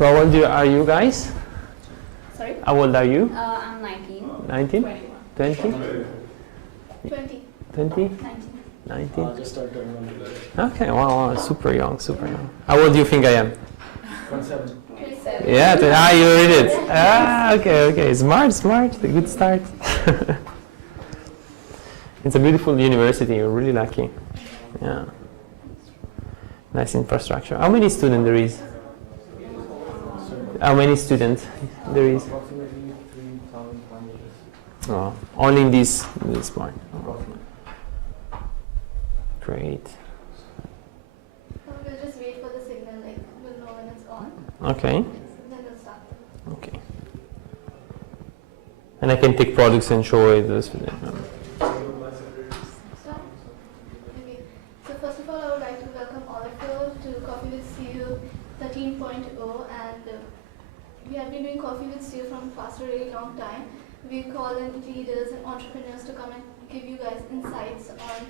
So how old are you guys? Sorry? How old are you? I'm 19. 19? 21. 20? 20. 20? 19. 19? Just started. Okay, wow, super young, super young. How old do you think I am? 27. 27. Yeah, you read it. Okay, smart, a good start. It's a beautiful university, you're really lucky. Yeah. Nice infrastructure. How many students there is? How many students there is? Approximately 3,100. Oh, only in this part. Great. We'll just wait for the signal, like we'll know when it's on. Okay. Then we'll start. Okay. And I can take products and show it. Okay. So first of all, I would like to welcome all of you to Coffee with CU 13.0, and we have been doing Coffee with CU from past a really long time. We call in leaders and entrepreneurs to come and give you guys insights on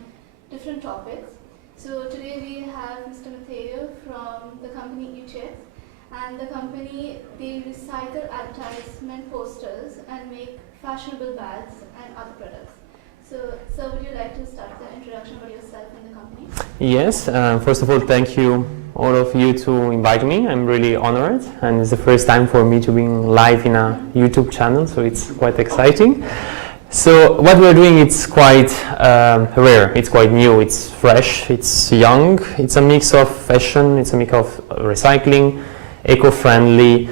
different topics. So today we have Mr. Matteo from the company Uchex, and the company, they recycle advertisement posters and make fashionable bags and other products. So, sir, would you like to start the introduction about yourself and the company? Yes, first of all, thank you, all of you, to invite me. I'm really honored, and it's the first time for me to be live in a YouTube channel, so it's quite exciting. So what we're doing, it's quite rare, it's quite new, it's fresh, it's young, it's a mix of fashion, it's a mix of recycling, eco-friendly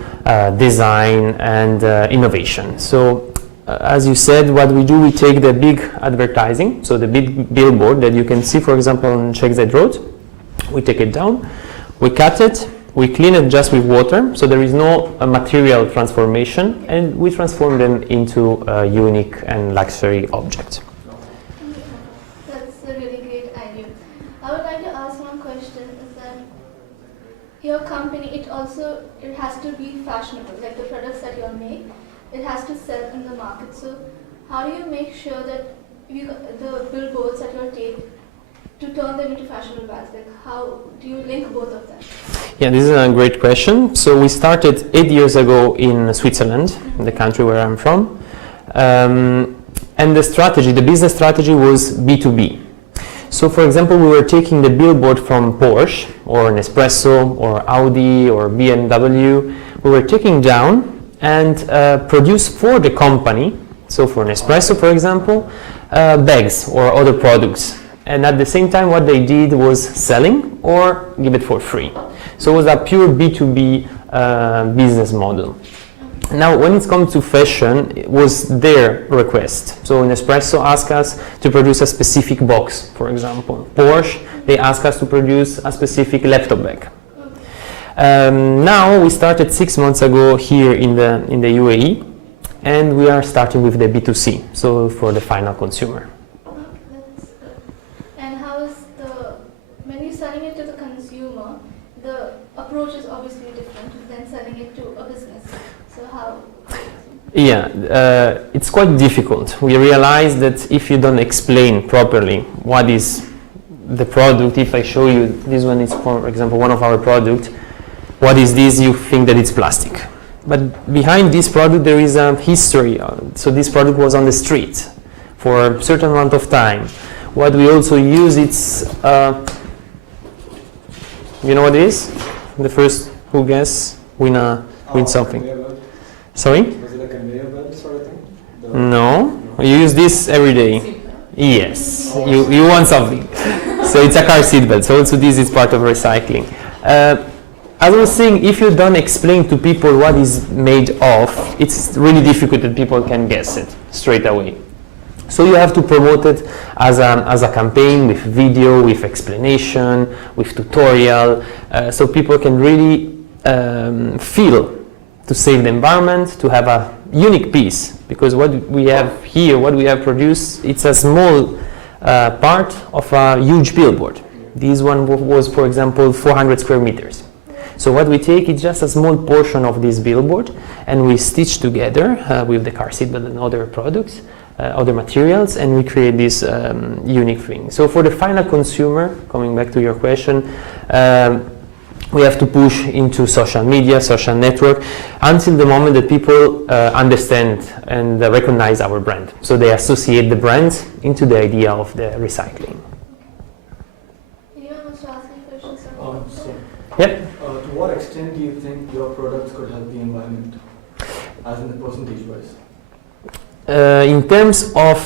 design, and innovation. So as you said, what we do, we take the big advertising, so the big billboard that you can see, for example, on Check That Road, we take it down, we cut it, we clean it just with water, so there is no material transformation, and we transform them into a unique and luxury object. That's a really great idea. I would like to ask one question, is that your company, it has to be fashionable, like the products that you'll make, it has to sell in the market. So how do you make sure that the billboards that you'll take to turn them into fashionable bags? Like how do you link both of them? Yeah, this is a great question. So we started 8 years ago in Switzerland, the country where I'm from. And the business strategy was B2B. So for example, we were taking the billboard from Porsche or Nespresso or Audi or BMW. We were taking down and produce for the company, so for Nespresso, for example, bags or other products. And at the same time, what they did was selling or give it for free. So it was a pure B2B business model. Now, when it comes to fashion, it was their request. So Nespresso asked us to produce a specific box, for example. Porsche, they asked us to produce a specific laptop bag. Now we started 6 months ago here in the UAE, and we are starting with the B2C, so for the final consumer. That's good. And how is when you're selling it to the consumer, the approach is obviously different than selling it to a business. So how? Yeah, it's quite difficult. We realize that if you don't explain properly what is the product, if I show you, this one is, for example, one of our products, what is this, you think that it's plastic. But behind this product there is a history. So this product was on the street for a certain amount of time. What we also use, it's, you know what it is? The first who guess win something. Sorry? Was it a conveyor belt sort of thing? No, you use this every day. Yes, you want something. So it's a car seat belt, so also this is part of recycling. As I was saying, if you don't explain to people what is made of, it's really difficult that people can guess it straight away. So you have to promote it as a campaign with video, with explanation, with tutorial, so people can really feel to save the environment, to have a unique piece. Because what we have here, what we have produced, it's a small part of a huge billboard. This one was, for example, 400 square meters. So what we take is just a small portion of this billboard, and we stitch together with the car seat belt and other products, other materials, and we create this unique thing. So for the final consumer, coming back to your question, we have to push into social media, social network, until the moment that people understand and recognize our brand. So they associate the brand into the idea of the recycling. Anyone wants to ask any questions? So, Yep. to what extent do you think your products could help the environment, as in the percentage-wise? In terms of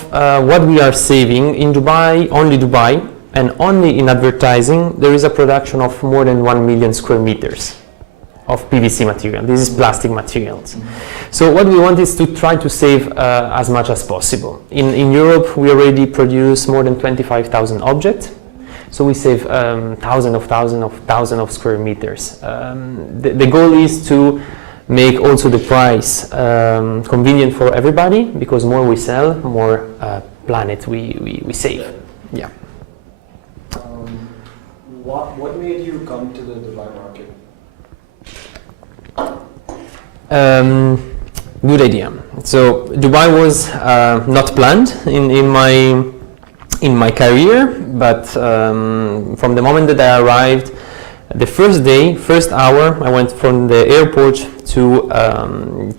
what we are saving, in Dubai, only Dubai, and only in advertising, there is a production of more than 1 million square meters of PVC material. This is plastic materials. So what we want is to try to save as much as possible. In Europe, we already produce more than 25,000 objects. So we save thousands of square meters. The goal is to make also the price convenient for everybody, because more we sell, more planet we save. Yeah. What made you come to the Dubai market? Good idea. So Dubai was not planned in my career, but from the moment that I arrived, the first day, first hour, I went from the airport to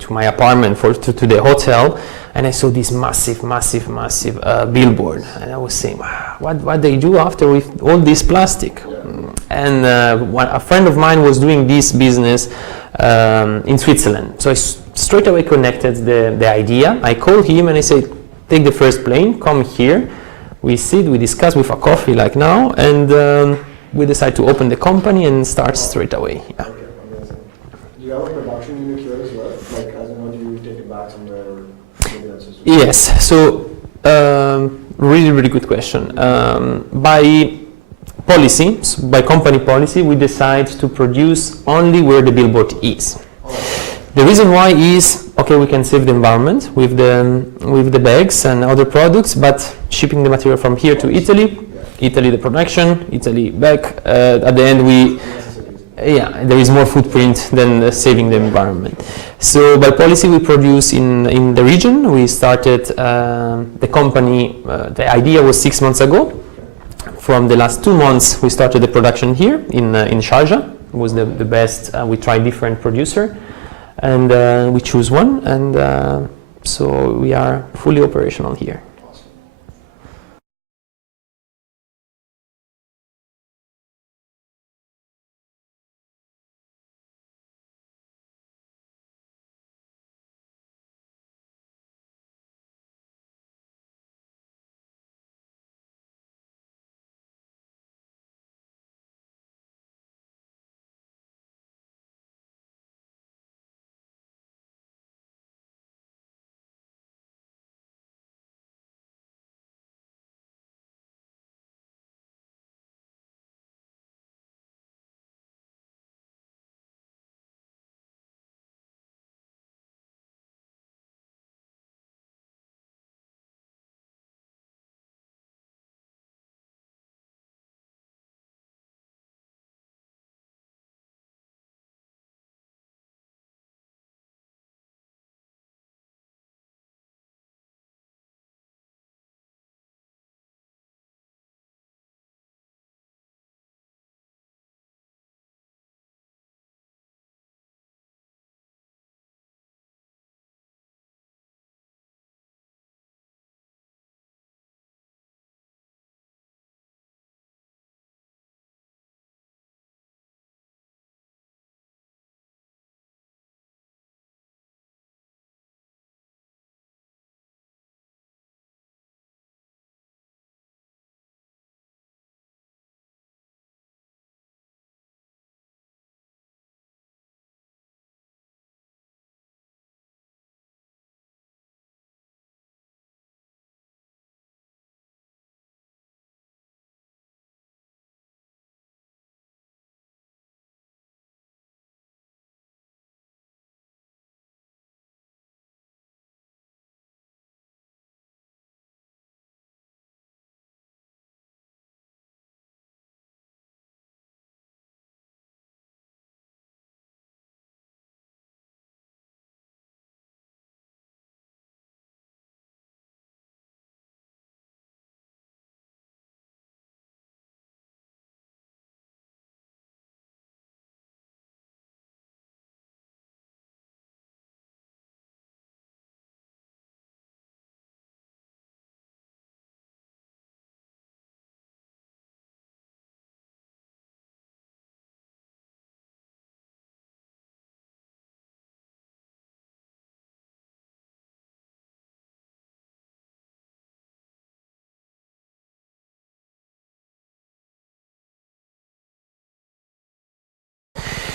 my apartment to the hotel, and I saw this massive billboard, and I was saying, wow, what they do after with all this plastic? And a friend of mine was doing this business in Switzerland, so I straight away connected the idea. I called him and I said, take the first plane, come here, we sit, we discuss with a coffee like now, and we decide to open the company and start straight away. Yeah. Okay, amazing. Do you have a production unit here as well? Like, as in, or do you take it back somewhere, or maybe that's just... Yes, so really good question. By policy, by company policy, we decide to produce only where the billboard is. The reason why is, okay, we can save the environment with the bags and other products, but shipping the material from here to Italy, Italy the production, Italy back, at the end there is more footprint than saving the environment. So by policy we produce in the region. We started the company, the idea was 6 months ago. From the last 2 months we started the production here in Sharjah. It was the best, we tried different producer, and we choose one, and so we are fully operational here.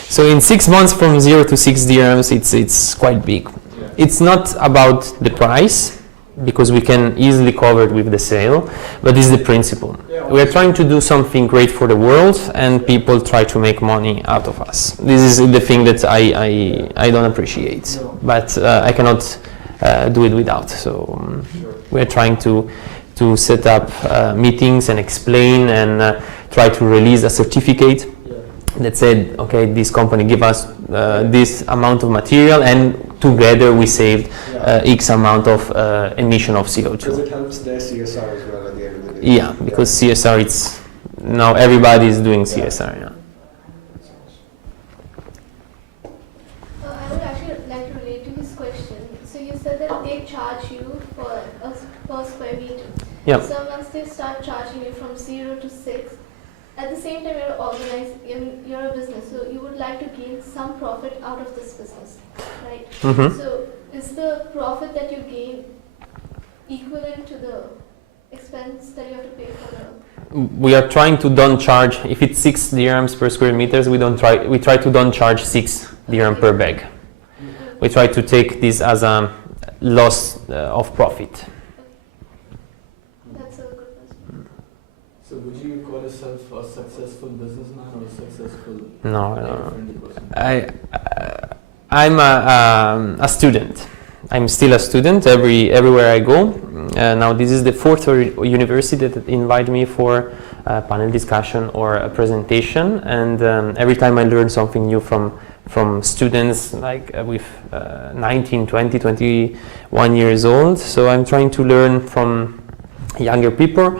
So in 6 months from 0 to 6 dirhams, it's quite big. Yeah. It's not about the price, because we can easily cover it with the sale, but it's the principle. Yeah, We are trying to do something great for the world, and people try to make money out of us. This is the thing that I don't appreciate, No. but I cannot do it without. So Sure. we are trying to set up meetings and explain and try to release a certificate Yeah. that said, okay, this company give us this amount of material, and together we saved Yeah. X amount of emission of Because CO2. it helps their CSR as well at the end of the day. Yeah, because CSR, it's now everybody is doing CSR now. I would actually like to relate to his question. So you said that they charge you for a per square meter. Yeah. So once they start charging you from 0 to 6, at the same time you're a business, so you would like to gain some profit out of this business, right? Mhm. So is the profit that you gain equivalent to the expense that you have to pay for the? We are trying to don't charge, if it's 6 dirhams per square meters, we try to don't charge 6 dirham per bag. We try to take this as a loss of profit. That's a good question. So would you call yourself a successful businessman or a successful No, friendly person? I'm a student. I'm still a student everywhere I go. Now this is the fourth university that invite me for a panel discussion or a presentation, and every time I learn something new from students like with 19, 20, 21 years old. So I'm trying to learn from younger people,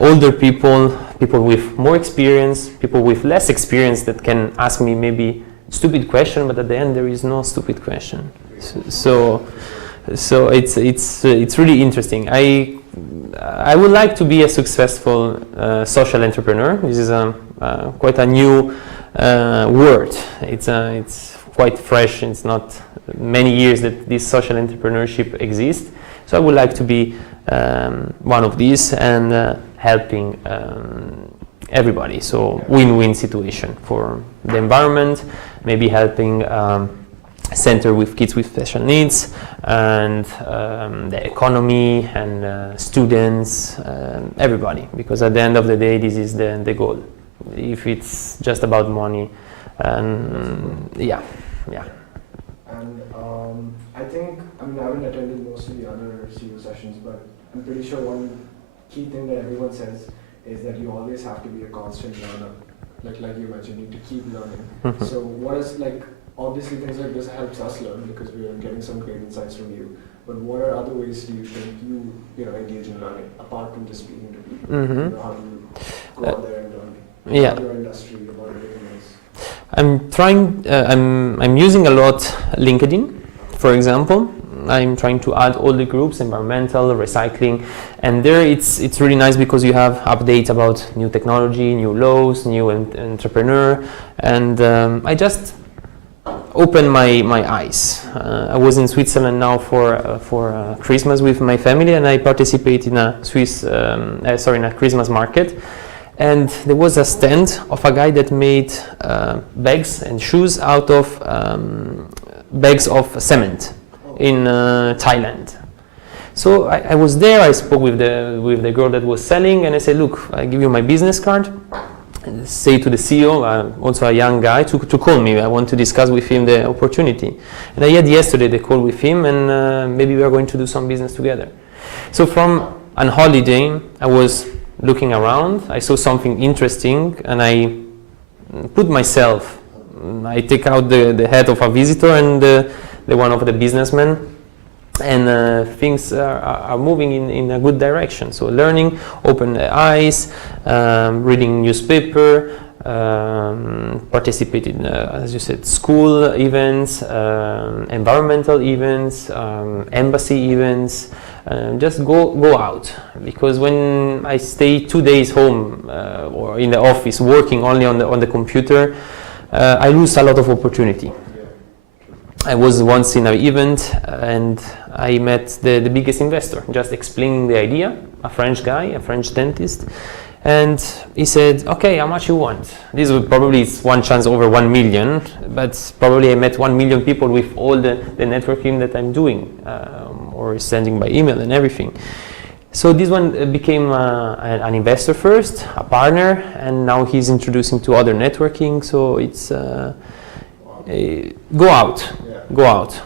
older people, people with more experience, people with less experience that can ask me maybe stupid question, but at the end there is no stupid question. So it's really interesting. I would like to be a successful social entrepreneur. This is quite a new word. It's quite fresh. It's not many years that this social entrepreneurship exists. So I would like to be one of these and helping everybody. So win-win situation for the environment, maybe helping center with kids with special needs, and the economy and students, everybody. Because at the end of the day, this is the goal. If it's just about money, yeah. And I think, I haven't attended most of the other CU sessions, but I'm pretty sure one key thing that everyone says is that you always have to be a constant learner. Like you mentioned, you need to keep learning. Mhm. So what is, obviously things like this helps us learn because we are getting some great insights from you. But what are other ways do you think you engage in learning apart from just speaking to people? Mhm. How do you go out there and learn Yeah. about your industry, about everything else? I'm trying. I'm using a lot LinkedIn, for example. I'm trying to add all the groups, environmental, recycling, and there it's really nice because you have updates about new technology, new laws, new entrepreneur, and I just open my eyes. I was in Switzerland now for Christmas with my family, and I participate in a in a Christmas market. And there was a stand of a guy that made bags and shoes out of bags of cement in Thailand. So I was there. I spoke with the girl that was selling, and I said, "Look, I give you my business card. And say to the CEO, also a young guy, to call me. I want to discuss with him the opportunity." And I had yesterday the call with him, and maybe we are going to do some business together. So from an holiday, I was looking around. I saw something interesting, and I put myself. I take out the head of a visitor and the one of the businessmen, and things are moving in a good direction. So learning, open the eyes, reading newspaper, participate in, as you said, school events, environmental events, embassy events. Just go out, because when I stay 2 days home or in the office working only on the computer, I lose a lot of opportunity. I was once in an event and I met the biggest investor, just explaining the idea, a French guy, a French dentist, And he said, okay, how much you want? This would probably is one chance over 1 million, but probably I met 1 million people with all the networking that I'm doing, or sending by email and everything. So this one became an investor first, a partner, and now he's introducing to other networking. So it's go out, go out.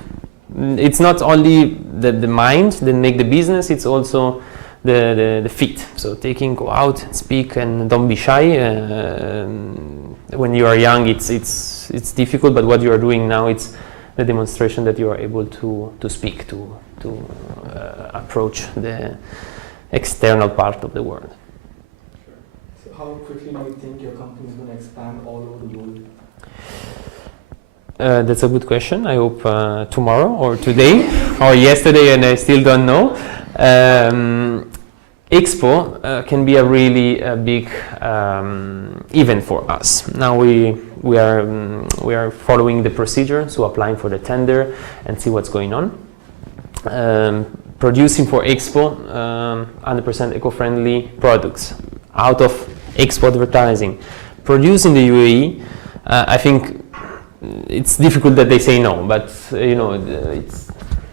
It's not only the mind that make the business; it's also the feet. So go out, speak, and don't be shy. When you are young, it's difficult, but what you are doing now, it's the demonstration that you are able to speak, to approach the external part of the world. So how quickly do you think your company is going to expand all over the world? That's a good question. I hope tomorrow or today or yesterday, and I still don't know. Expo can be a really big event for us. Now we are following the procedure, so applying for the tender and see what's going on. Producing for Expo 100% eco-friendly products out of Expo advertising. Producing the UAE, I think it's difficult that they say no, but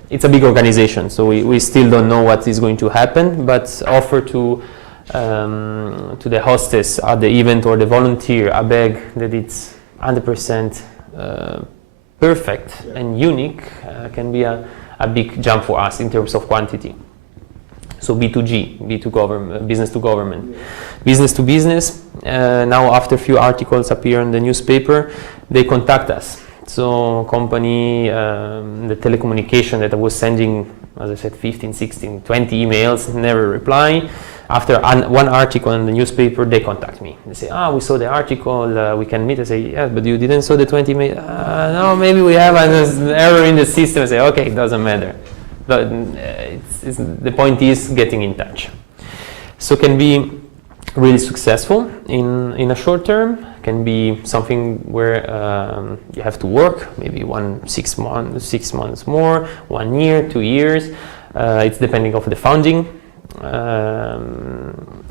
it's a big organization, so we still don't know what is going to happen. But offer to the hostess at the event or the volunteer a bag that it's 100% perfect and unique can be a big jump for us in terms of quantity. So B2G, government, business to government, business to business. Now after a few articles appear in the newspaper, they contact us. So company, the telecommunication that I was sending, as I said, 15, 16, 20 emails, never reply. After one article in the newspaper, they contact me. They say, we saw the article, we can meet. I say, yeah, but you didn't saw the 20 emails. No, maybe we have an error in the system. I say, okay, it doesn't matter. But the point is getting in touch. So can be really successful in a short term, can be something where you have to work, maybe 6 months more, 1 year, 2 years. It's depending of the funding.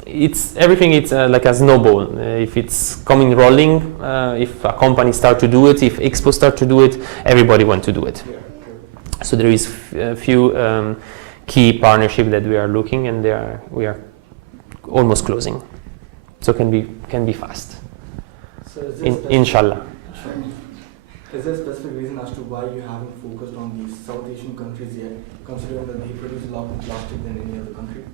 It's everything. It's like a snowball. If it's coming rolling, if a company start to do it, if Expo start to do it, everybody want to do it. So there is a few key partnership that we are looking, and we are almost closing. So can be fast. So Inshallah. Sure. Is there a specific reason as to why you haven't focused on these South Asian countries yet, considering that they produce a lot more plastic than any other country?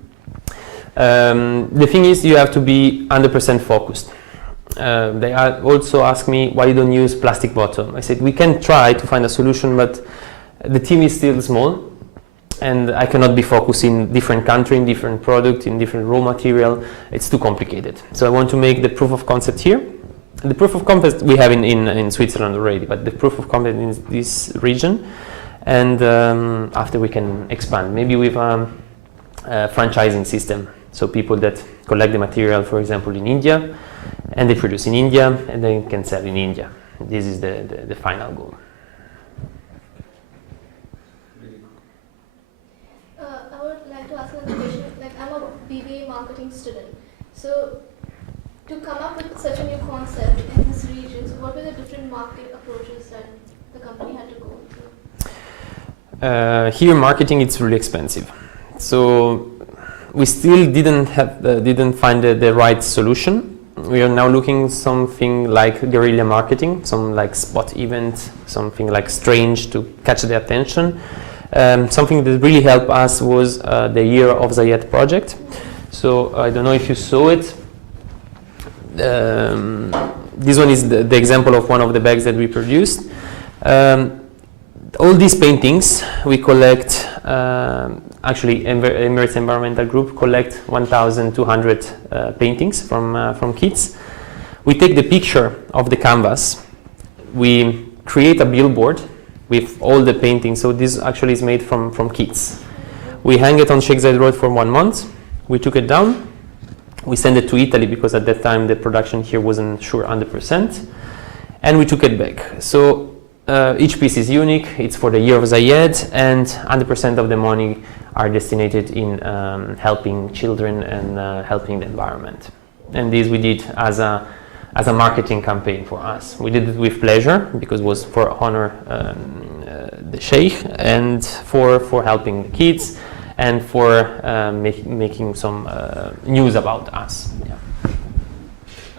The thing is, you have to be 100% focused. They also ask me why you don't use plastic bottle. I said we can try to find a solution, but the team is still small, and I cannot be focused in different country, in different product, in different raw material. It's too complicated. So I want to make the proof of concept here. The proof of concept we have in Switzerland already, but the proof of concept in this region, and after we can expand, maybe with a franchising system. So people that collect the material, for example, in India, and they produce in India, and they can sell in India. This is the final goal. I would like to ask another question. Like, I'm a BBA marketing student. So to come up with such a new concept in this region, so what were the different marketing approaches that the company had to go through? Here, marketing it's really expensive. So we still didn't find the right solution. We are now looking something like guerrilla marketing, some like spot event, something like strange to catch the attention. Something that really helped us was the Year of Zayed project. So I don't know if you saw it. This one is the example of one of the bags that we produced. All these paintings we collect, actually Emirates Environmental Group collect 1,200 paintings from kids. We take the picture of the canvas, we create a billboard with all the paintings, so this actually is made from kids. We hang it on Sheikh Zayed Road for 1 month, we took it down, we sent it to Italy because at that time the production here wasn't sure 100%, and we took it back. So each piece is unique, it's for the Year of Zayed, and 100% of the money are destinated in helping children and helping the environment. and this we did as a marketing campaign for us. We did it with pleasure because it was for honor the sheikh and for helping the kids and for making some news about us. Yeah.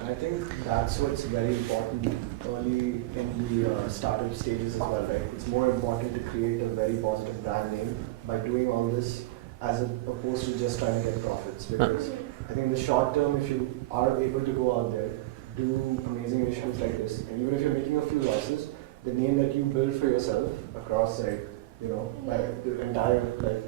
And I think that's what's very important early in the startup stages as well, right? It's more important to create a very positive brand name by doing all this as opposed to just trying to get profits. Because I think in the short term, if you are able to go out there, do amazing initiatives like this, and even if you're making a few losses, the name that you build for yourself across, like, you know, like the entire, like,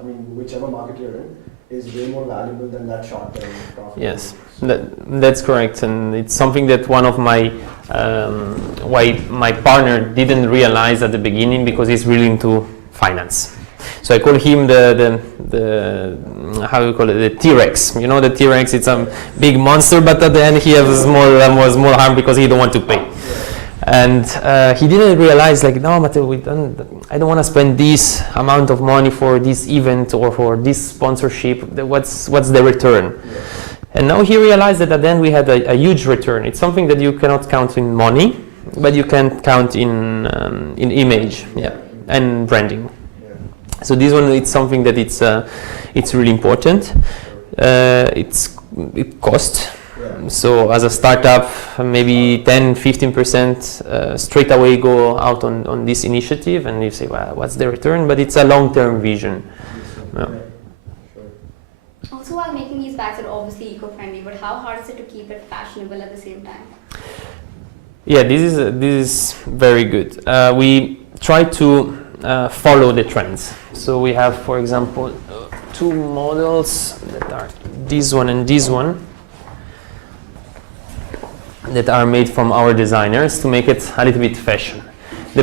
I mean, whichever market you're in, is way more valuable than that short-term profit. Yes, that's correct, and it's something that one of my why my partner didn't realize at the beginning, because he's really into finance. So I call him the how do you call it, the T-Rex. You know, the T-Rex, it's a big monster, but at the end he has small harm because he don't want to pay. And he didn't realize, like, no, Matteo, I don't want to spend this amount of money for this event or for this sponsorship. What's the return? Yeah. And now he realized that at the end we had a huge return. It's something that you cannot count in money, but you can count in image, yeah, and branding. Yeah. So this one, it's something that it's really important. It costs. So as a startup, maybe 10-15% straight away go out on this initiative, and you say, well, what's the return? But it's a long-term vision. Yeah. Also, while making these bags are obviously eco-friendly, but how hard is it to keep it fashionable at the same time? Yeah, this is very good. We try to follow the trends. So we have, for example, two models that are this one and this one, that are made from our designers to make it a little bit fashion. The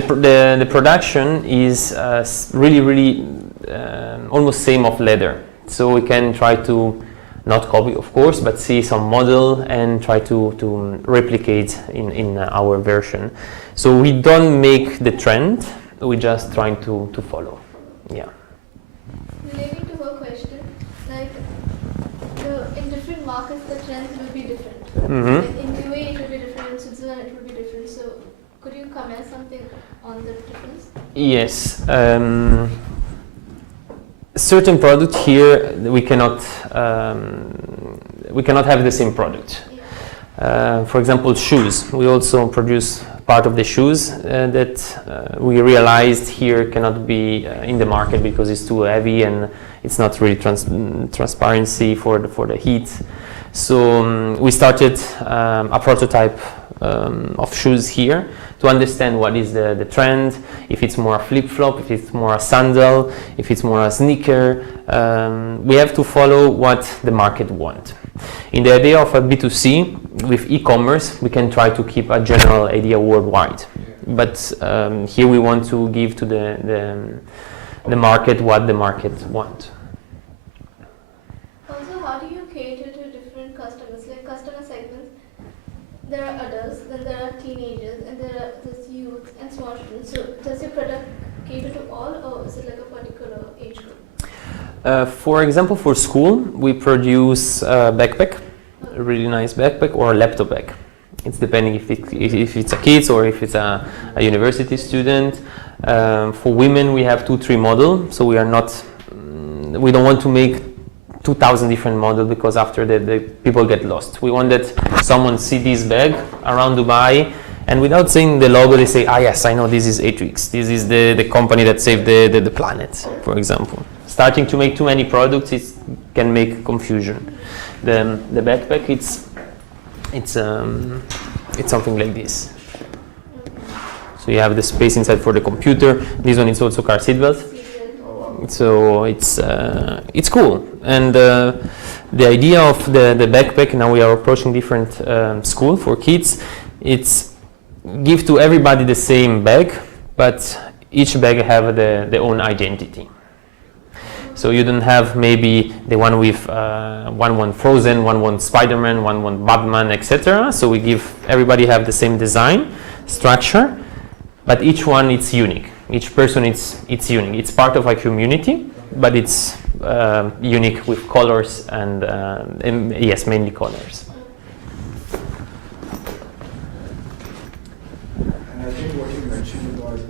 production is really almost same of leather. So we can try to not copy, of course, but see some model and try to replicate in our version. So we don't make the trend, we just trying to follow. Yeah. Relating to her question, like in different markets the trends will be different. Mm-hmm. In UAE it will be different, in Switzerland it will be different. So could you comment something on the difference? Yes. Certain product here we cannot have the same product. Yeah. For example, shoes. We also produce part of the shoes that we realized here cannot be in the market because it's too heavy and it's not really transparency for the heat. So we started a prototype of shoes here to understand what is the trend, if it's more a flip-flop, if it's more a sandal, if it's more a sneaker. We have to follow what the market wants. In the idea of a B2C, with e-commerce, we can try to keep a general idea worldwide. But here we want to give to the market what the market wants. Also, how do you cater to different customers, like customer segments? There are adults, then there are teenagers, and there are this youth and small children. So does your product cater to all, or is it like a particular age group? For example, for school, we produce a backpack, a really nice backpack, or a laptop bag. It's depending if it's a kid or if it's a university student. For women, we have 2-3 models, so we don't want to make 2,000 different models because after that the people get lost. We want that someone see this bag around Dubai and without seeing the logo they say, ah yes, I know this is Atrix, this is the company that saved the planet, for example. Starting to make too many products, it can make confusion. The backpack, it's something like this. So you have the space inside for the computer. This one is also car seat belt. So it's cool. And the idea of the backpack, now we are approaching different school for kids. It's give to everybody the same bag, but each bag have their own identity. So you don't have maybe the one with one Frozen, one Spider-Man, one Batman, etc. So we give everybody have the same design structure, but each one it's unique. Each person it's unique. It's part of a community, but it's unique with colors and yes, mainly colors. mentioned was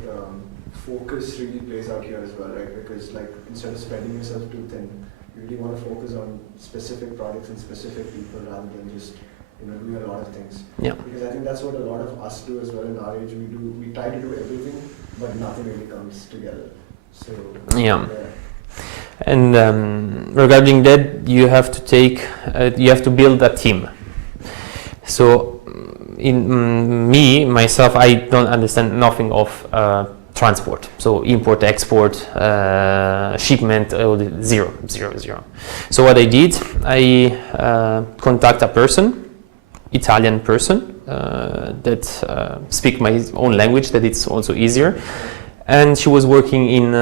focus really plays out here as well, right? Because like instead of spreading yourself too thin, you really want to focus on specific products and specific people rather than just doing a lot of things. Yeah. Because I think that's what a lot of us do as well in our age. We try to do everything, but nothing really comes together. So Yeah. And regarding that, you have to build a team. So in myself, I don't understand nothing of transport. So import, export, shipment, zero. So what I did, I contact a person, Italian person, that speak my own language, that it's also easier. And she was working in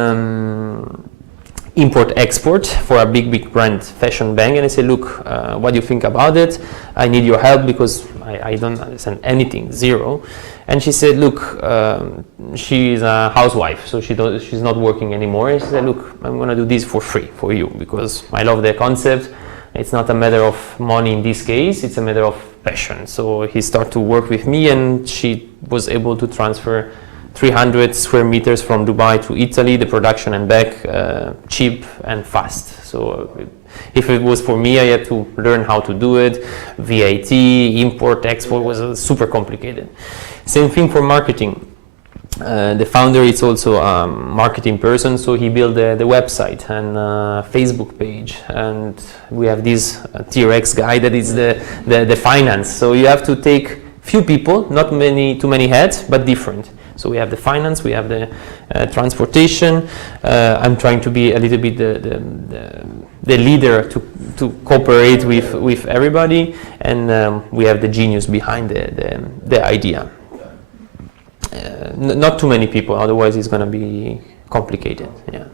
import-export for a big brand fashion bank, and I said, look, what do you think about it? I need your help because I don't understand anything, zero. And she said, look, she's a housewife, so she's not working anymore. And she said, look, I'm gonna do this for free for you because I love the concept. It's not a matter of money in this case, it's a matter of passion. So he started to work with me, and she was able to transfer 300 square meters from Dubai to Italy, the production and back, cheap and fast. So if it was for me, I had to learn how to do it. VAT, import, export was super complicated. Same thing for marketing. The founder is also a marketing person, so he built the website and Facebook page, and we have this TRX guy that is the finance. So you have to take few people, not too many heads, but different. So we have the finance, we have the transportation. I'm trying to be a little bit the leader to cooperate with everybody, and we have the genius behind the idea. Not too many people, otherwise it's going to be complicated. Yeah.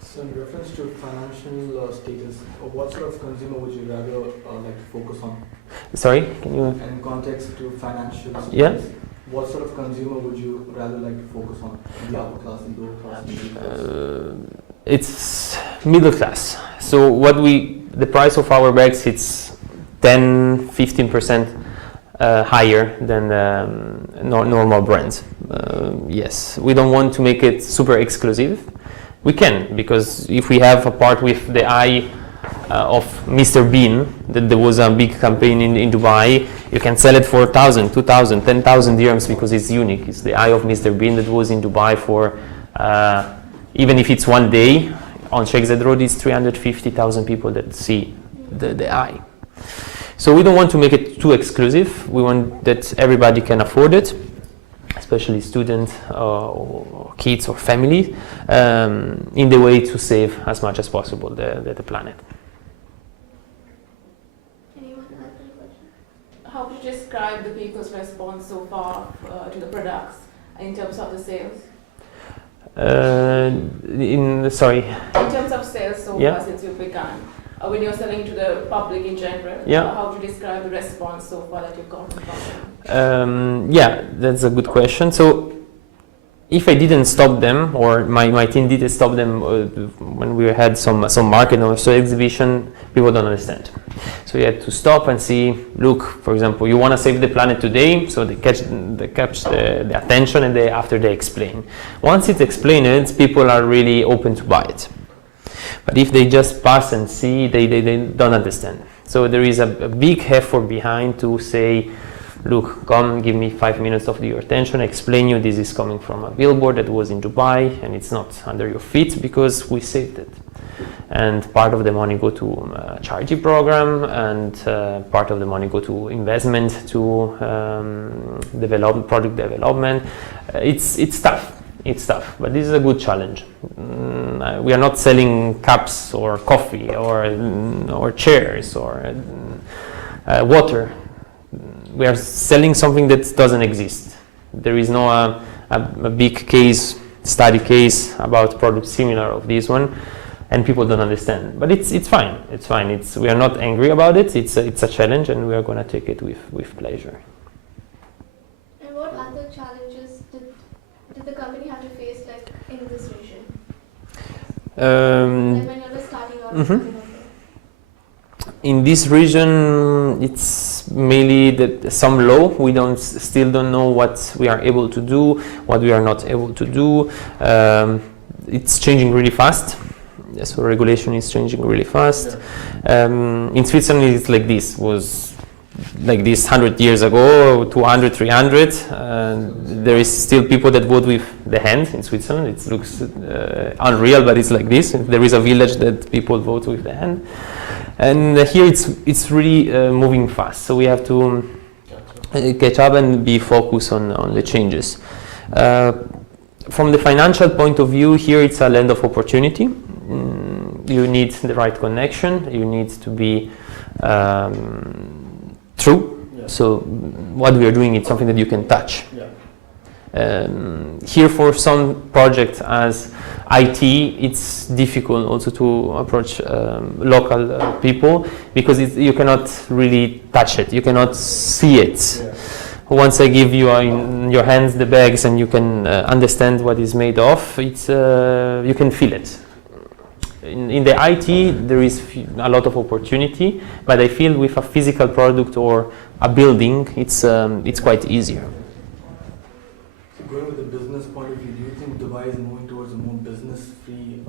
So in reference to financial status, what sort of consumer would you rather like to focus on? Sorry, can you? In context to financial status, Yeah. what sort of consumer would you rather like to focus on? The upper class, the lower class, middle class? It's middle class. So the price of our bags, it's 10-15% higher than normal brands. Yes, we don't want to make it super exclusive. We can, because if we have a part with the eye of Mr. Bean, that there was a big campaign in Dubai, you can sell it for 1,000, 2,000, 10,000 dirhams because it's unique. It's the eye of Mr. Bean that was in Dubai for, even if it's one day, on Sheikh Zayed Road, it's 350,000 people that see the eye. So we don't want to make it too exclusive. We want that everybody can afford it, especially students or kids or family, in the way to save as much as possible the planet. Anyone has any questions? How would you describe the people's response so far to the products in terms of the sales? In terms of sales so Yeah. far since you've begun, when you're selling to the public in general, Yeah. how would you describe the response so far that you've gotten from them? Yeah, that's a good question. So if I didn't stop them, or my team didn't stop them when we had some market or so exhibition, people don't understand. So you had to stop and see, look, for example, you want to save the planet today, so they catch the attention, and after they explain. Once it's explained, people are really open to buy it. But if they just pass and see, they don't understand. So there is a big effort behind to say, look, come, give me 5 minutes of your attention, explain you this is coming from a billboard that was in Dubai, and it's not under your feet because we saved it. And part of the money go to a charity program, and part of the money go to investment, to product development. It's tough. It's tough, but this is a good challenge. We are not selling cups or coffee or chairs or water. We are selling something that doesn't exist. There is no a big study case about products similar of this one, and people don't understand. But it's fine. It's fine. We are not angry about it. It's a challenge, and we are going to take it with pleasure. And what other challenges did the company have to face, like in this region? Like when you were starting out? In this region, it's mainly some law. We still don't know what we are able to do, what we are not able to do. It's changing really fast. So regulation is changing really fast. In Switzerland, it's like this. Was like this 100 years ago, 200, 300. There is still people that vote with the hand in Switzerland. It looks unreal, but it's like this. There is a village that people vote with the hand. And here it's really moving fast. So we have to catch up and be focused on the changes. From the financial point of view, here it's a land of opportunity. You need the right connection. You need to be true. Yeah. So what we are doing is something that you can touch. Yeah. Here for some projects as IT, it's difficult also to approach local people because you cannot really touch it. You cannot see it. Yeah. Once I give you in your hands the bags and you can understand what is made of, you can feel it. In the IT, there is a lot of opportunity, but I feel with a physical product or a building, it's quite easier. So going with the business point of view, do you think Dubai is moving towards a more business-free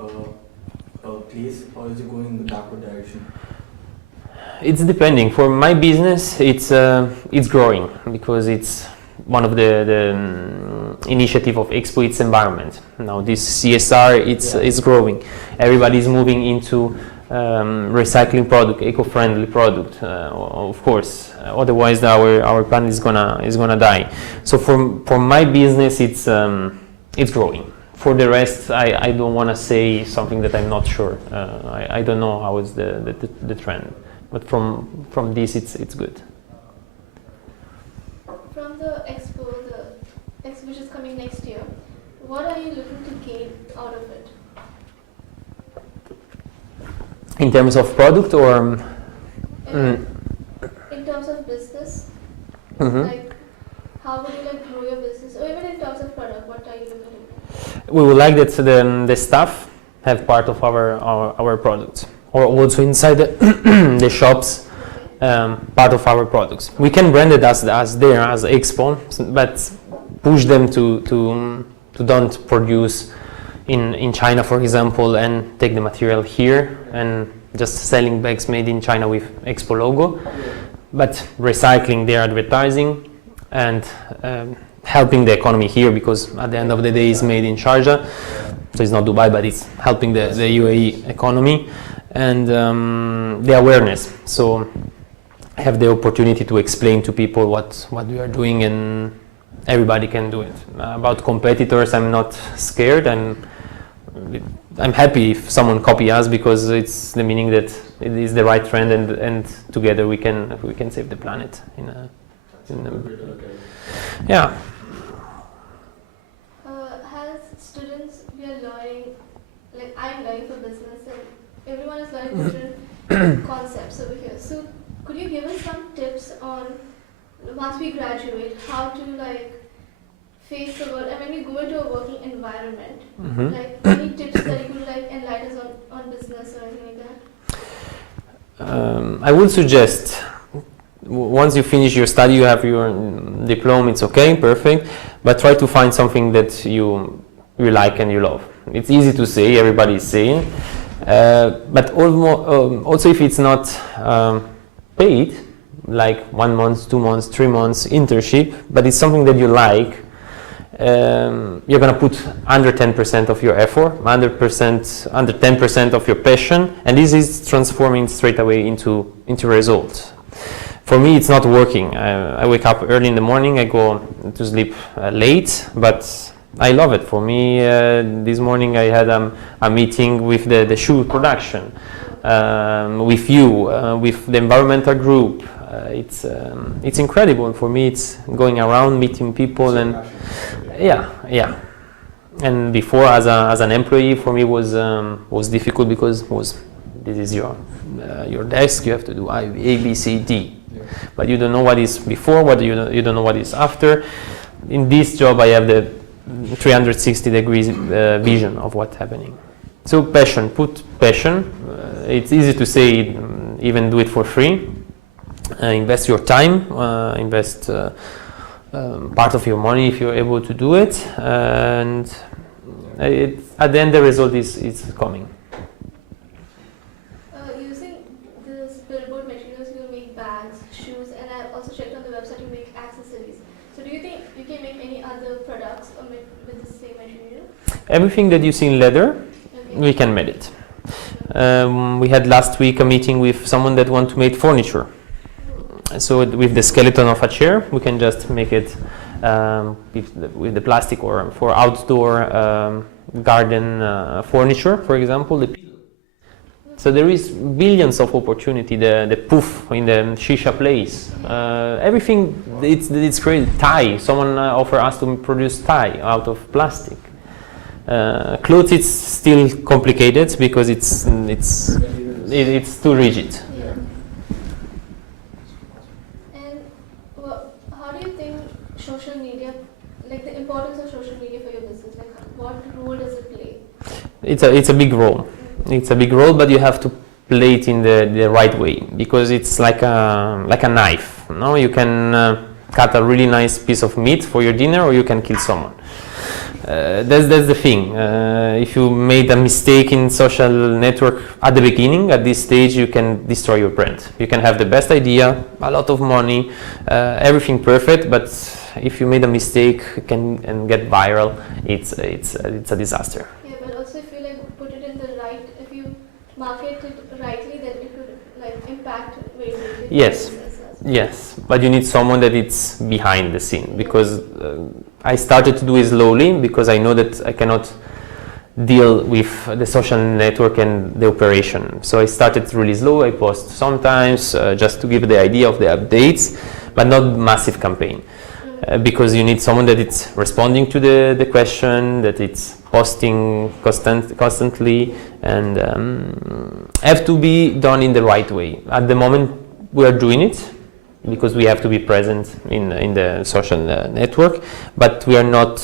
place, or is it going in the backward direction? It's depending. For my business, it's growing because it's one of the initiative of Expo. It's environment. Now this CSR, it's growing. Everybody is moving into recycling product, eco-friendly product. Of course, otherwise our planet is gonna die. So for my business, it's growing. For the rest, I don't want to say something that I'm not sure. I don't know how is the trend. But from this, it's good. From the expo, which is coming next year, what are you looking to gain out of it? In terms of product or? In terms of business, Mhm. like how would you grow your business, or even in terms of product, what are you looking to? We would like that the staff have part of our products, or also inside the shops, part of our products. We can brand it as Expo, but push them to don't produce in China, for example, and take the material here and just selling bags made in China with Expo logo, but recycling their advertising and helping the economy here, because at the end of the day it's made in Sharjah, so it's not Dubai, but it's helping the UAE economy and the awareness. So have the opportunity to explain to people what we are doing, and everybody can do it. About competitors, I'm not scared. I'm happy if someone copy us, because it's the meaning that it is the right trend, and together we can save the planet. Yeah. As students, we are learning, like I'm learning for business, and everyone is learning different concepts over here. So could you give us some tips on, once we graduate, how to face the world, and when we go into a working environment, any tips that you could enlighten us on business or anything like that? I would suggest, once you finish your study, you have your diploma, it's okay, perfect, but try to find something that you like and you love. It's easy to say, everybody is saying, but also if it's not paid, like 1 month, 2 months, 3 months internship, but it's something that you like, you're going to put under 10% of your effort, under 10% of your passion, and this is transforming straight away into results. For me, it's not working. I wake up early in the morning, I go to sleep late, but I love it. For me, this morning I had a meeting with the shoe production, with you, with the environmental group. It's incredible. For me, it's going around, meeting people, and yeah. And before, as an employee, for me was difficult, because this is your desk. You have to do A, B, C, D, but you don't know what is before, you don't know what is after. In this job, I have the 360 degrees vision of what's happening. So passion, put passion. It's easy to say, even do it for free. invest your time, invest part of your money if you're able to do it, and at the end the result is coming. Using this billboard materials, you make bags, shoes, and I've also checked on the website you make accessories. So do you think you can make any other products with the same material? Everything that you see in leather, Okay. we can make it. We had last week a meeting with someone that want to make furniture. So with the skeleton of a chair, we can just make it with the plastic, or for outdoor garden furniture, for example. So there is billions of opportunity. The poof in the shisha place, everything. It's great. Tie. Someone offered us to produce tie out of plastic. Clothes, it's still complicated because it's too rigid. Yeah. And how do you think social media, like the importance of social media for your business, like what role does it play? It's a big role. It's a big role, but you have to play it in the right way, because it's like a knife. No, you can cut a really nice piece of meat for your dinner, or you can kill someone. That's the thing. If you made a mistake in social network at the beginning, at this stage, you can destroy your brand. You can have the best idea, a lot of money, everything perfect, but if you made a mistake and get viral, it's a disaster. Yeah, but also if you like put it in the right, if you market it rightly, then it could like impact very greatly. Yes. Yes, but you need someone that it's behind the scene, because I started to do it slowly, because I know that I cannot deal with the social network and the operation. So I started really slow. I post sometimes just to give the idea of the updates, but not massive campaign, because you need someone that it's responding to the question, that it's posting constantly, and have to be done in the right way. At the moment, we are doing it, because we have to be present in the social network, but we are not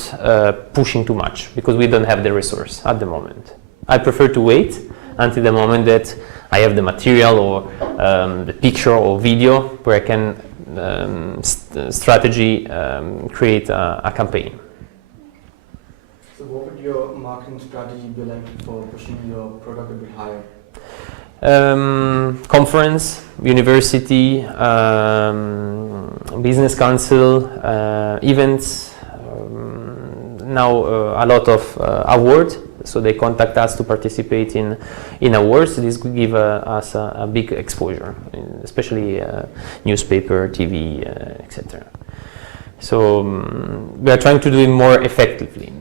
pushing too much, because we don't have the resource at the moment. I prefer to wait until the moment that I have the material, or the picture or video, where I can create a campaign. So what would your marketing strategy be like for pushing your product a bit higher? Conference, university, business council, events, now a lot of awards, so they contact us to participate in awards. This could give us a big exposure, especially newspaper, TV, etc. So we are trying to do it more effectively.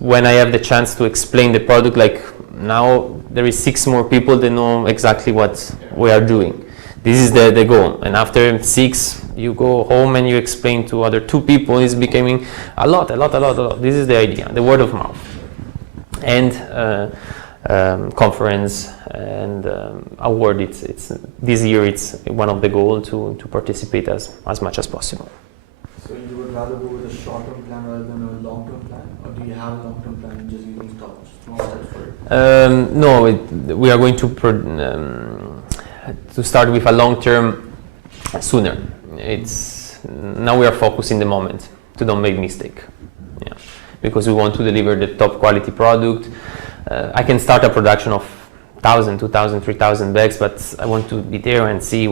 When I have the chance to explain the product, like now there is 6 more people that know exactly what we are doing. This is the goal, and after 6 you go home and you explain to other 2 people. It's becoming a lot. This is the idea, the word of mouth, and conference and award. It's this year it's one of the goals to participate as much as possible. So you would rather go with a short-term plan rather than a long-term plan, or do you have a long-term plan and just using small steps for it? No, we are going to start with a long-term sooner. Now we are focused in the moment to don't make mistake. Yeah, because we want to deliver the top quality product. I can start a production of 1,000, 2,000, 3,000 bags, but I want to be there and see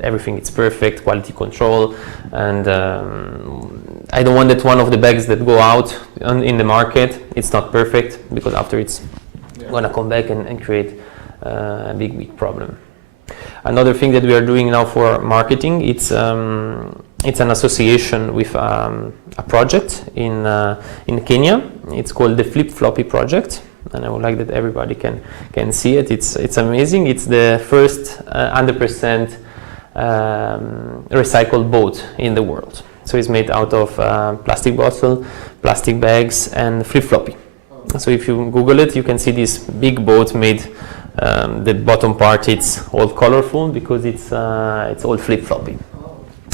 everything is perfect, quality control, and I don't want that one of the bags that go out in the market, it's not perfect, because after it's gonna come back and create a big problem. Another thing that we are doing now for marketing, it's an association with a project in Kenya. It's called the Flip Floppy Project, and I would like that everybody can see it. It's amazing. It's the first 100% recycled boat in the world. So it's made out of plastic bottle, plastic bags, and flip floppy. So if you Google it, you can see this big boat made. The bottom part it's all colorful because it's all flip floppy.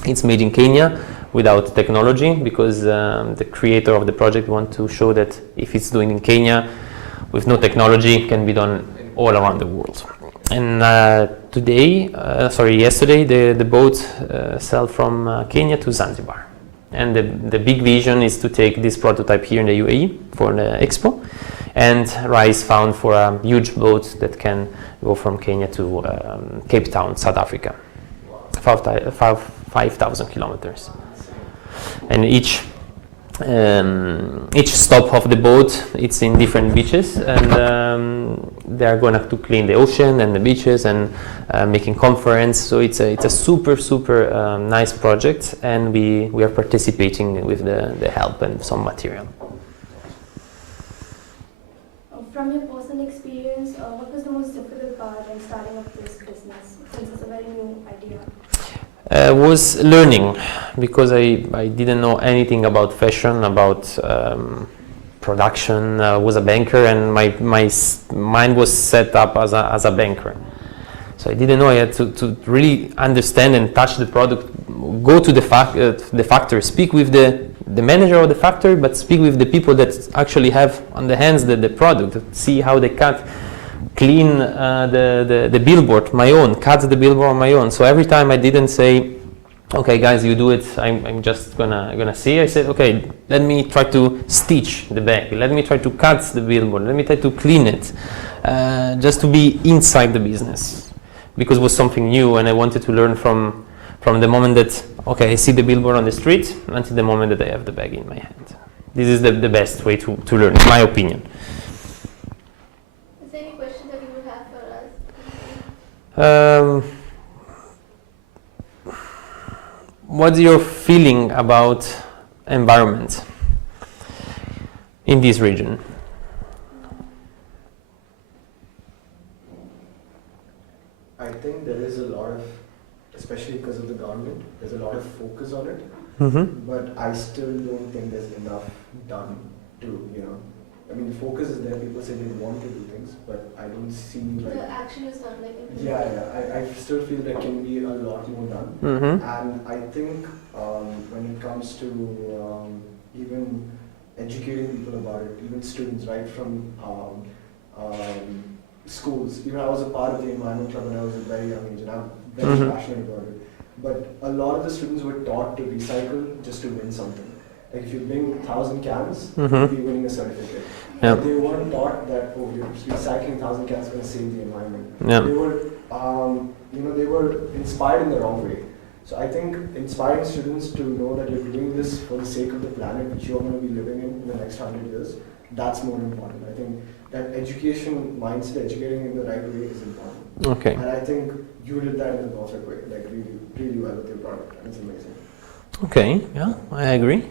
It's made in Kenya without technology, because the creator of the project wants to show that if it's doing in Kenya with no technology, it can be done all around the world. And yesterday, the boat sailed from Kenya to Zanzibar. And the big vision is to take this prototype here in the UAE for the expo. And RISE found for a huge boat that can go from Kenya to Cape Town, South Africa. 5,000 kilometers. And each stop of the boat, it's in different beaches, and they are going to clean the ocean and the beaches and making conference. So it's a super nice project, and we are participating with the help and some material. From your personal experience, what was the most difficult part in starting up this business, since it's a very new idea? Was learning, because I didn't know anything about fashion, about production. I was a banker, and my mind was set up as a banker. So I didn't know. I had to really understand and touch the product, go to the factory, speak with the manager of the factory, but speak with the people that actually have on the hands the product, see how they cut, clean the billboard, cut the billboard on my own. So every time I didn't say, okay guys, you do it, I'm just gonna see. I said, okay, let me try to stitch the bag, let me try to cut the billboard, let me try to clean it, just to be inside the business, because it was something new, and I wanted to learn from the moment that, okay, I see the billboard on the street until the moment that I have the bag in my hand. This is the best way to learn, in my opinion. Is there any question that you would have for us? What's your feeling about environment in this region? I think there is a lot of, especially because of the government, there's a lot of focus on it, but I still don't think there's enough done to, I mean, the focus is there, people say they want to do things, but I don't see like... The action is not like... I still feel there can be a lot more done. And I think when it comes to even educating people about it, even students, right from schools. Even I was a part of the environment club when I was a very young age, and I'm very passionate about it. But a lot of the students were taught to recycle just to win something. Like if you bring 1,000 cans, you'll be winning a certificate. Yep. They weren't taught that, oh, you're recycling 1,000 cans is going to save the environment. Yep. They were, they were inspired in the wrong way. So I think inspiring students to know that you're doing this for the sake of the planet which you're going to be living in the next 100 years, that's more important. I think that education mindset, educating in the right way is important. Okay. And I think you did that in a perfect way, like really well with your product, and it's amazing. Okay, yeah, I agree.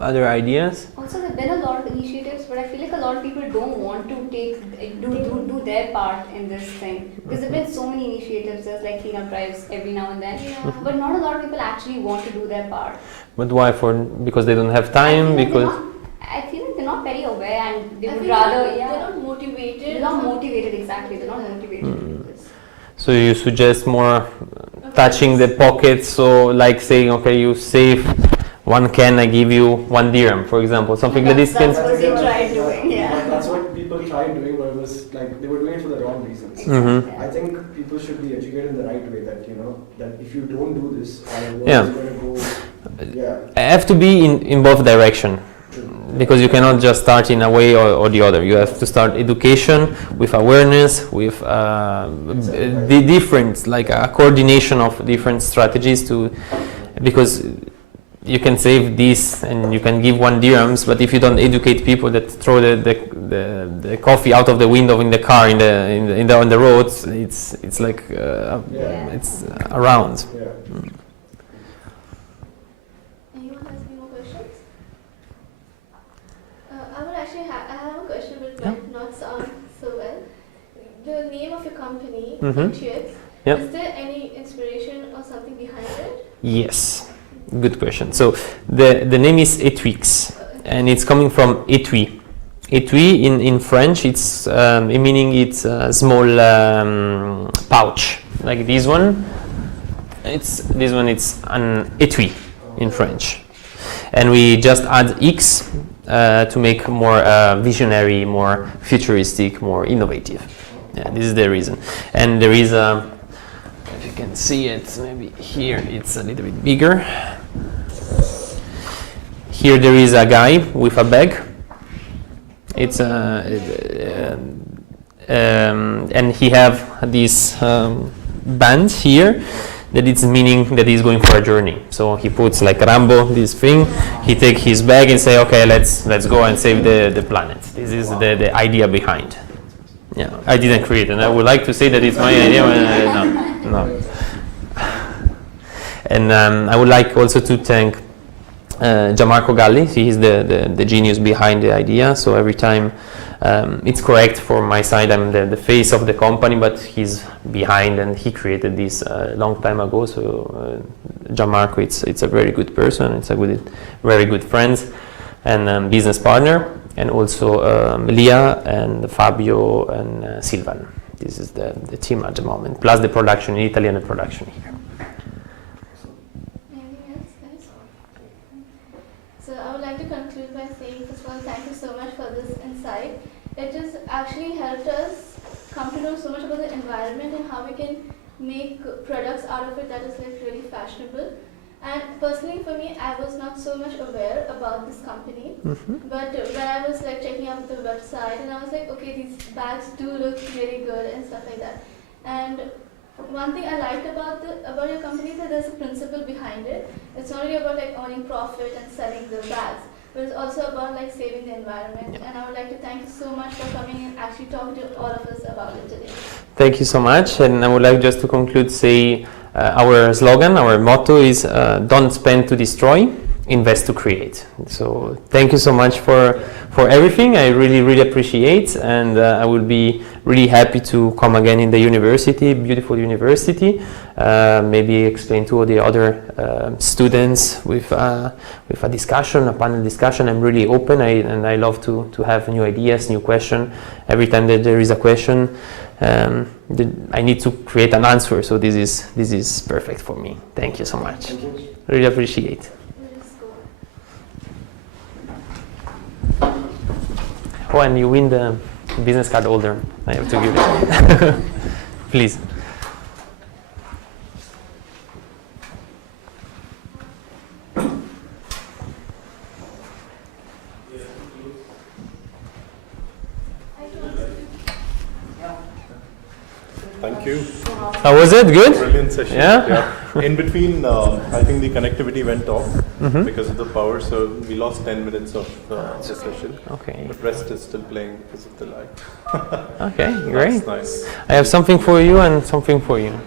Other ideas? Also, there have been a lot of initiatives, but I feel like a lot of people don't want to do their part in this thing. Because there have been so many initiatives, there's like cleanup drives every now and then, but not a lot of people actually want to do their part. But why? Because they don't have time? I feel like they're not very aware, and they I would feel rather, like they're not motivated. They're not motivated, exactly, they're not motivated to do this. So you suggest more touching the pocket, so like saying, okay, you save 1 can, I give you 1 dirham, for example, something like this. That's what they tried doing, That's what people tried doing, but it was like they were doing it for the wrong reasons. I think people should be educated in the right way that, that if you don't do this, the world is going to go, have to be in both directions. Because you cannot just start in a way or the other. You have to start education with awareness, with the different, like a coordination of different strategies because you can save this and you can give 1 dirhams, but if you don't educate people that throw the coffee out of the window in the car on the roads, it's like it's around. Anyone has any more questions? I have a question, but it might not sound so well. The name of your company, Intuit, is there any inspiration or something behind it? Yes, good question. So the name is Etwix, and it's coming from etui. Etui in French, it's meaning it's a small pouch, like this one. It's an etui in French, and we just add X to make more visionary, more futuristic, more innovative. Yeah, this is the reason. And there is a, if you can see it, maybe here it's a little bit bigger. Here there is a guy with a bag. It's and he have this band here that it's meaning that he's going for a journey. So he puts like Rambo this thing. He take his bag and say, okay, let's go and save the planet. This is the idea behind. Yeah, I didn't create it. And I would like to say that it's my idea. No. And I would like also to thank Gianmarco Galli. He is the genius behind the idea. So every time it's correct for my side, I'm the face of the company, but he's behind and he created this a long time ago. So Gianmarco, it's a very good person. It's a very good friend and business partner. And also Leah and Fabio and Silvan. This is the team at the moment, plus the production in Italy and the production here. Anything else, guys? So I would like to conclude by saying, first of all, thank you so much for this insight. It just actually helped us come to know so much about the environment and how we can make products out of it that is like really fashionable. And personally for me, I was not so much aware about this company, but when I was like checking out the website and I was like, okay, these bags do look really good and stuff like that. And one thing I liked about your company is that there's a principle behind it. It's not only about like earning profit and selling the bags, but it's also about like saving the environment. And I would like to thank you so much for coming and actually talking to all of us about it today. Thank you so much. And I would like just to conclude, say, our slogan, our motto is don't spend to destroy, invest to create. So thank you so much for everything. I really appreciate, and I will be really happy to come again in the university, beautiful university, maybe explain to the other students with a discussion, a panel discussion. I'm really open and I love to have new ideas, new questions. Every time that there is a question, I need to create an answer, so this is perfect for me. Thank you so much. Thank you. Really appreciate. Oh, and you win the business card holder. I have to give it. Please. Thank you. How was it? Good? Brilliant session. Yeah? In between, I think the connectivity went off because of the power, so we lost 10 minutes of the session. Okay. But rest is still playing because of the light. Okay, great. That's nice. I have something for you and something for you.